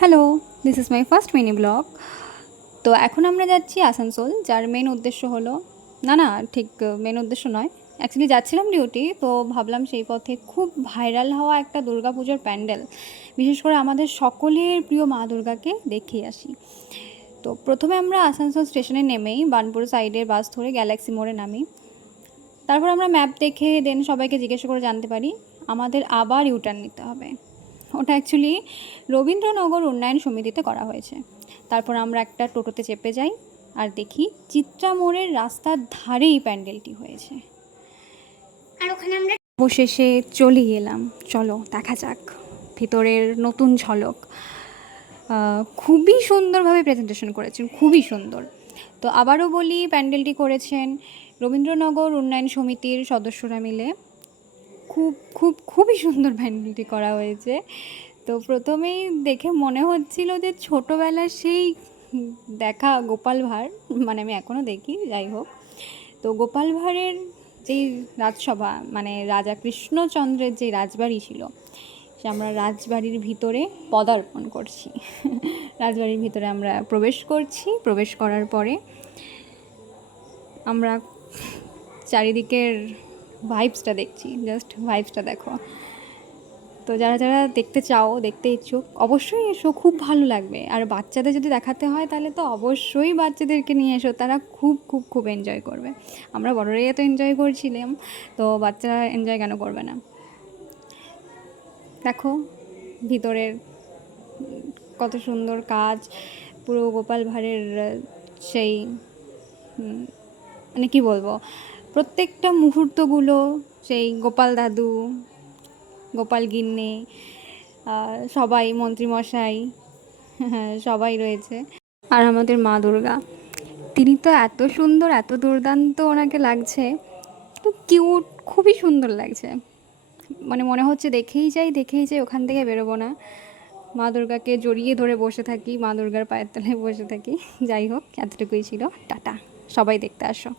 Hello, this is my first mini blog. তো এখন আমরা যাচ্ছি আসানসোল, যার মেন উদ্দেশ্য হলো না ঠিক মেন উদ্দেশ্য নয়, অ্যাকচুয়ালি যাচ্ছিলাম ডিউটি, তো ভাবলাম সেই পথে খুব ভাইরাল হওয়া একটা দুর্গা পুজোর প্যান্ডেল, বিশেষ করে আমাদের সকলের প্রিয় মা দুর্গাকে দেখিয়ে আসি। তো প্রথমে আমরা আসানসোল স্টেশনে নেমেই বার্নপুর সাইডের বাস ধরে গ্যালাক্সি মোড়ে নামি। তারপর আমরা ম্যাপ দেখে দেন সবাইকে জিজ্ঞাসা করে জানতে পারি আমাদের আবার ইউটার্ন নিতে হবে। ওটা অ্যাকচুয়ালি রবীন্দ্রনগর উন্নয়ন সমিতিতে করা হয়েছে। তারপর আমরা একটা টোটোতে চেপে যাই আর দেখি চিত্রা মোড়ের রাস্তার ধারেই প্যান্ডেলটি হয়েছে। আর ওখানে আমরা অবশেষে চলে এলাম। চলো দেখা যাক ভিতরের নতুন ঝলক। খুবই সুন্দরভাবে প্রেজেন্টেশন করেছেন, খুবই সুন্দর। তো আবারও বলি, প্যান্ডেলটি করেছেন রবীন্দ্রনগর উন্নয়ন সমিতির সদস্যরা মিলে। খুবই সুন্দর প্যান্ডেলটি করা হয়েছে। তো প্রথমেই দেখে মনে হচ্ছিল যে ছোটোবেলার সেই দেখা গোপাল ভাঁড়, মানে আমি এখনও দেখি, যাই হোক। তো গোপাল ভাঁড়ের যেই রাজসভা, মানে রাজা কৃষ্ণচন্দ্রের যে রাজবাড়ি ছিল, সে আমরা রাজবাড়ির ভিতরে পদার্পণ করছি। রাজবাড়ির ভিতরে আমরা প্রবেশ করার পরে আমরা চারিদিকের ভাইবসটা দেখছি, জাস্ট ভাইবসটা দেখো। তো যারা যারা দেখতে চাও, দেখতে ইচ্ছুক, অবশ্যই এসো, খুব ভালো লাগবে। আর বাচ্চাদের যদি দেখাতে হয় তাহলে তো অবশ্যই বাচ্চাদেরকে নিয়ে এসো, তারা খুব এনজয় করবে। আমরা বড়রাই এত এনজয় করছিলাম, তো বাচ্চারা এনজয় কেন করবে না। দেখো ভিতরের কত সুন্দর কাজ, পুরো গোপাল ভাঁড়ের সেই মানে কী বলবো, প্রত্যেকটা মুহূর্তগুলো, সেই গোপাল দাদু, গোপাল গিন্নি, সবাই, মন্ত্রীমশাই, সবাই রয়েছে। আর আমাদের মা দুর্গা, তিনি তো এত সুন্দর, এত দুর্দান্ত ওনাকে লাগছে, তো কিউট, খুবই সুন্দর লাগছে। মানে মনে হচ্ছে দেখেই যাই, ওখান থেকে বেরোবো না। মা দুর্গাকে জড়িয়ে ধরে বসে থাকি, মা দুর্গার পায়ের তলায় বসে থাকি। যাই হোক, এতটুকুই ছিল। টাটা, সবাই দেখতে আসো।